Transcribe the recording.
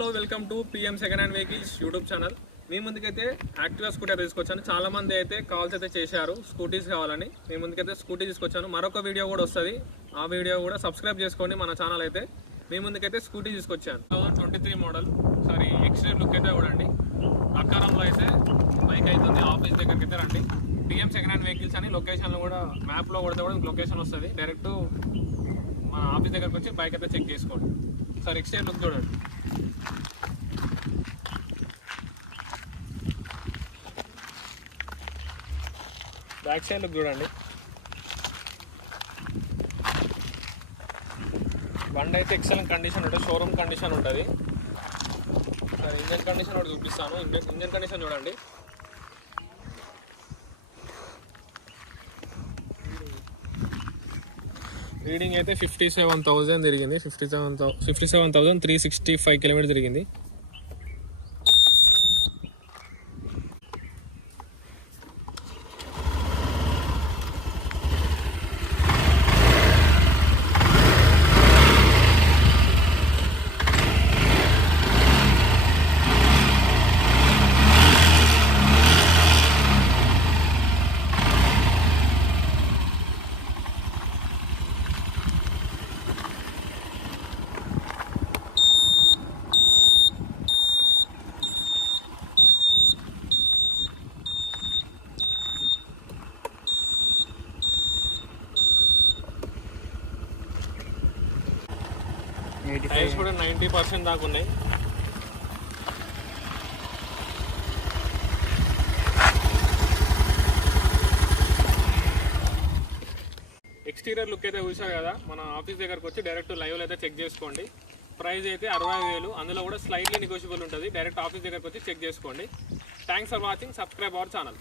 Hello welcome to PM second hand vehicles YouTube channel. మీ ముందుకైతే Activa scooter తీసుకొచ్చాను. చాలా మంది అయితే కాల్స్ అయితే చేశారు స్కూటీస్ కావాలని. మీ ముందుకైతే స్కూటీ తీసుకొచ్చాను. మరొక వీడియో కూడా వస్తుంది, ఆ వీడియో కూడా సబ్స్క్రైబ్ చేసుకోండి మన ఛానల్. అయితే మీ ముందుకైతే స్కూటీ తీసుకొచ్చాను. 2023 మోడల్. సరే ఎక్స్టీరియర్ లుక్ అయితే చూడండి. అక్కారంలో అయితే బైక్ అవుతుంది. ఆఫీస్ దగ్గరికి అయితే రండి. పిఎం సెకండ్ హ్యాండ్ వెహికల్స్ అని లొకేషన్లో కూడా మ్యాప్లో కొడితే కూడా లొకేషన్ వస్తుంది. డైరెక్ట్ మన ఆఫీస్ దగ్గరకు వచ్చి బైక్ అయితే చెక్ చేసుకోండి. సార్ ఎక్స్టీరియర్ లుక్ చూడండి. బ్యాక్ సైడ్ లుక్ చూడండి. బండి అయితే ఎక్సలెంట్ కండిషన్ ఉంటుంది, షోరూమ్ కండిషన్ ఉంటుంది. సార్ ఇంజన్ కండిషన్ ఒకటి చూపిస్తాను. ఇంజన్ కండిషన్ చూడండి. రీడింగ్ అయితే 57,000 తిరిగింది. 57,365 కిలోమీటర్ తిరిగింది. టైర్స్ కూడా 90% దాకా ఉన్నాయి. ఎక్స్టీరియర్ లుక్ అయితే చూసారు కదా. మన ఆఫీస్ దగ్గరకు వచ్చి డైరెక్ట్ లైవ్లో అయితే చెక్ చేసుకోండి. ప్రైస్ అయితే 60,000. అందులో కూడా స్లైట్లీ నెగోషియబుల్ ఉంటుంది. డైరెక్ట్ ఆఫీస్ దగ్గరకు వచ్చి చెక్ చేసుకోండి. Thanks for watching. Subscribe our channel.